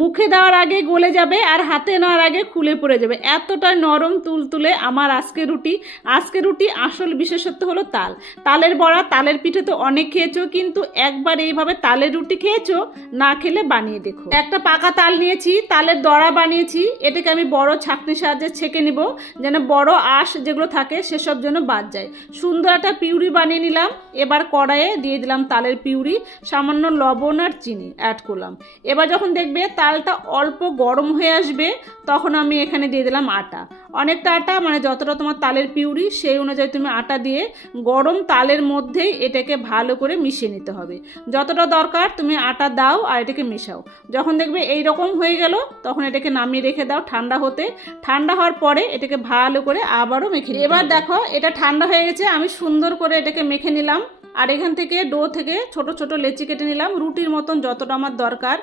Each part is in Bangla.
মুখে দেওয়ার আগে গলে যাবে আর হাতে নেওয়ার আগে খুলে পড়ে যাবে, এতটাই নরম তুলতুলে আমার আজকের রুটি। আজকের রুটি আসল বিশেষত্ব হলো তাল, তালের বড়া, তালের পিঠে তো অনেক খেয়েছো, কিন্তু একবার এইভাবে তালের রুটি খেয়েছো? না খেলে বানিয়ে দেখো। একটা পাকা তাল নিয়েছি, তালের দড়া বানিয়েছি, এটাকে আমি বড় ছাঁকনির সাহায্যে ছেঁকে নিব, যেন বড় আঁশ যেগুলো থাকে সেসব যেন বাদ যায়। সুন্দর একটা পিউরি বানিয়ে নিলাম। এবার কড়াইয়ে দিয়ে দিলাম তালের পিউরি, সামান্য লবণ আর চিনি অ্যাড করলাম। এবার যখন দেখবে তালটা অল্প গরম হয়ে আসবে, তখন আমি এখানে দিয়ে দিলাম আটা, অনেকটা আটা, মানে যতটা তোমার তালের পিউরি সেই অনুযায়ী তুমি আটা দিয়ে গরম তালের মধ্যেই এটাকে ভালো করে মিশিয়ে নিতে হবে। যতটা দরকার তুমি আটা দাও আর এটাকে মেশাও। যখন দেখবে এই রকম হয়ে গেল, তখন এটাকে নামিয়ে রেখে দাও ঠান্ডা হতে। ঠান্ডা হওয়ার পরে এটাকে ভালো করে আবারও মেখে নিতে হবে। এবার দেখো এটা ঠান্ডা হয়ে গেছে, আমি সুন্দর করে এটাকে মেখে নিলাম। আর এখান থেকে ডো থেকে ছোট ছোট লেচি কেটে নিলাম, রুটির মতন যতটা আমার দরকার।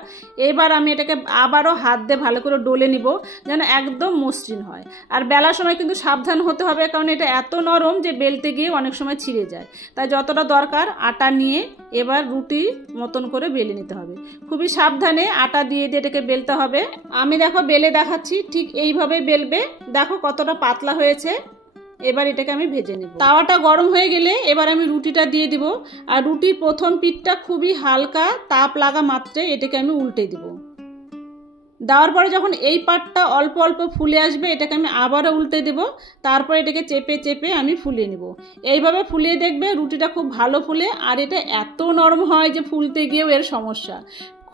এবার আমি এটাকে আবারও হাত দিয়ে ভালো করে ডলে নিব, যেন একদম মসৃণ হয়। আর বেলার সময় কিন্তু সাবধান হতে হবে, কারণ এটা এত নরম যে বেলতে গিয়ে অনেক সময় ছিঁড়ে যায়। তাই যতটা দরকার আটা নিয়ে এবার রুটি মতন করে বেলে নিতে হবে। খুবই সাবধানে আটা দিয়ে দিয়ে এটাকে বেলতে হবে। আমি দেখো বেলে দেখাচ্ছি, ঠিক এইভাবে বেলবে। দেখো কতটা পাতলা হয়েছে। এবার এটাকে আমি ভেজে নেব। তাওয়াটা গরম হয়ে গেলে এবার আমি রুটিটা দিয়ে দিব। আর রুটির প্রথম পিঠটা খুবই হালকা তাপ লাগা মাত্রে এটাকে আমি উল্টে দিব। দেওয়ার পরে যখন এই পাটটা অল্প অল্প ফুলে আসবে, এটাকে আমি আবারও উল্টে দেব। তারপর এটাকে চেপে চেপে আমি ফুলিয়ে নেব। এইভাবে ফুলিয়ে দেখবে রুটিটা খুব ভালো ফুলে, আর এটা এত নরম হয় যে ফুলতে গিয়েও এর সমস্যা।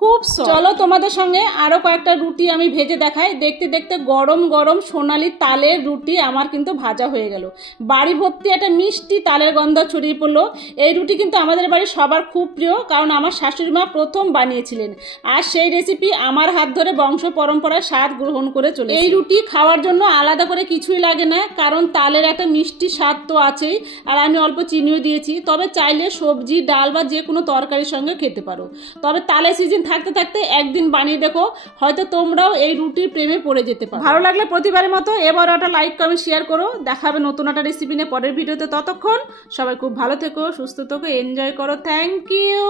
খুব চলো তোমাদের সঙ্গে আরো কয়েকটা রুটি আমি ভেজে দেখাই। দেখতে দেখতে গরম গরম সোনালি তালের রুটি আমার কিন্তু ভাজা হয়ে গেল। বাড়ি ভর্তি একটা মিষ্টি তালের গন্ধ ছড়িয়ে পড়লো। এই রুটি কিন্তু আমাদের বাড়ির সবার খুব প্রিয়, কারণ আমার শাশুড়ি মা প্রথম বানিয়েছিলেন, আর সেই রেসিপি আমার হাত ধরে বংশ পরম্পরায় স্বাদ গ্রহণ করে চলে। এই রুটি খাওয়ার জন্য আলাদা করে কিছুই লাগে না, কারণ তালের একটা মিষ্টি স্বাদ তো আছেই, আর আমি অল্প চিনিও দিয়েছি। তবে চাইলে সবজি, ডাল বা যে কোনো তরকারির সঙ্গে খেতে পারো। তবে তালের সিজন থাকতে থাকতে একদিন বানিয়ে দেখো, হয়তো তোমরাও এই রুটির প্রেমে পড়ে যেতে পারো। ভালো লাগলে প্রতিবারের মতো এবার একটা লাইক কমেন্ট শেয়ার করো। দেখা হবে নতুন একটা রেসিপি নিয়ে পরের ভিডিওতে। ততক্ষণ সবাই খুব ভালো থেকো, সুস্থ থেকো, এনজয় করো। Thank you.